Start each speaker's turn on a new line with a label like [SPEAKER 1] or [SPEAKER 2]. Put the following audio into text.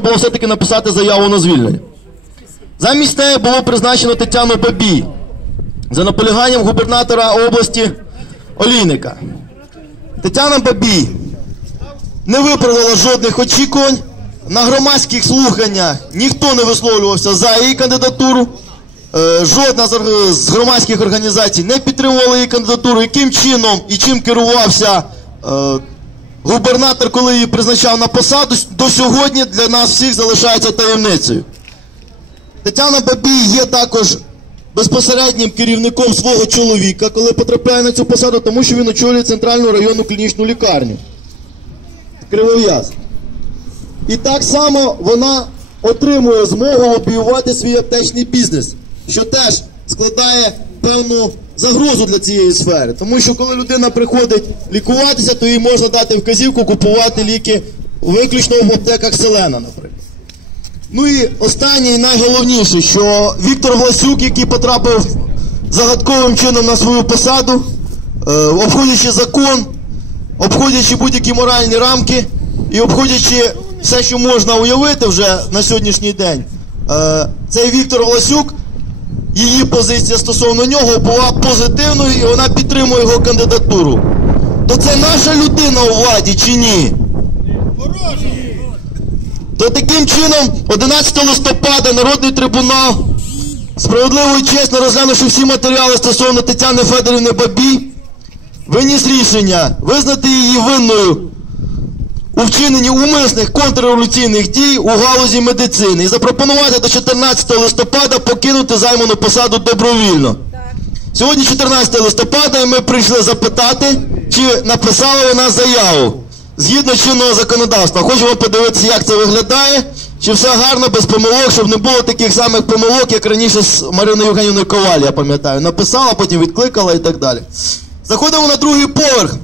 [SPEAKER 1] було все-таки написати заяву на звільнення. Замість неї було призначено Тетяну Бабій за наполяганням губернатора області Олійника. Тетяна Бабій не виправдала жодних очікувань. На громадських слуханнях ніхто не висловлювався за її кандидатуру. Е, Жодна з громадських організацій не підтримувала її кандидатуру. Яким чином і чим керувався е, губернатор, коли її призначав на посаду, до сьогодні для нас всіх залишається таємницею. Тетяна Бабій є також безпосереднім керівником свого чоловіка, коли потрапляє на цю посаду, тому що він очолює центральну районну клінічну лікарню. Кривов'яз. І так само вона отримує змогу лобіювати свій аптечний бізнес, що теж складає певну загрозу для цієї сфери. Тому що коли людина приходить лікуватися, то їй можна дати вказівку купувати ліки виключно в аптеках Селена, наприклад. Ну і останнє і найголовніше, що Віктор Власюк, який потрапив загадковим чином на свою посаду, е, обходячи закон, обходячи будь-які моральні рамки і обходячи все, що можна уявити вже на сьогоднішній день, е, цей Віктор Власюк, її позиція стосовно нього була позитивною і вона підтримує його кандидатуру. То це наша людина у владі чи ні? То таким чином, 11 листопада Народний трибунал, справедливо і чесно розглянувши всі матеріали стосовно Тетяни Федорівни Бабій, виніс рішення визнати її винною у вчиненні умисних контрреволюційних дій у галузі медицини і запропонувати до 14 листопада покинути займану посаду добровільно. Сьогодні 14 листопада, і ми прийшли запитати, чи написала вона заяву згідно чинного законодавства. Хочемо подивитися, як це виглядає, чи все гарно, без помилок, щоб не було таких самих помилок, як раніше з Мариною Євгенівною Коваль, я пам'ятаю. Написала, потім відкликала і так далі. Заходимо на другий поверх.